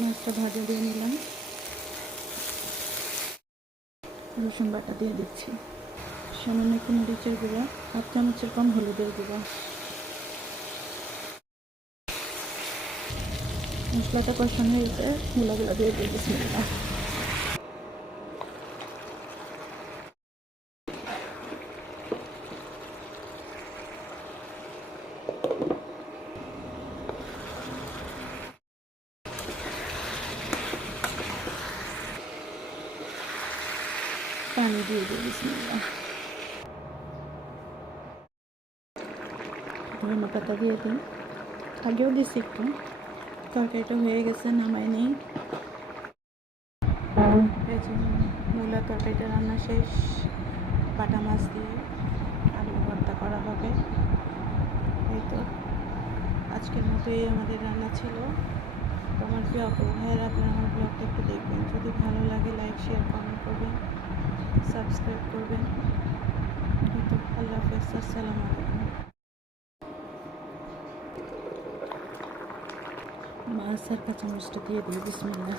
মাছটা ভাজা দিয়ে নিলাম, রসুন বাটা দিয়ে দিচ্ছি, সামান্য একটু মরিচের গুঁড়া, 1 চামচের কম হলুদের গুঁড়া। মশলাটা কষানো হয়েছে, মূলাগুলো দিয়ে দিয়ে বিসমিল্লাহ। পানি দিয়ে দিয়ে বিসমিল্লাহ। ধনে পাতা দিয়ে দিই, আগেও দিছি একটু। তরকারিটা হয়ে গেছে, নামাই নেই। এই যে মূলা তরকারিটা রান্না শেষ। বাটা মাছ দিয়ে আলু ভর্তা করা হবে। এই তো আজকের মতোই আমাদের রান্না ছিল। তো আমার প্রিয় আপু ভাইয়েরা, আপনারা আমার ব্লগটা একটু দেখবেন, যদি ভালো লাগে লাইক শেয়ার কমেন্ট করবেন, সাবস্ক্রাইব করবেন। এই তো আল্লাহ হাফেজ, আসসালামু আলাইকুম। মাছ আর কাঁচামরিচটা দিয়ে দিই বিসমিল্লাহ।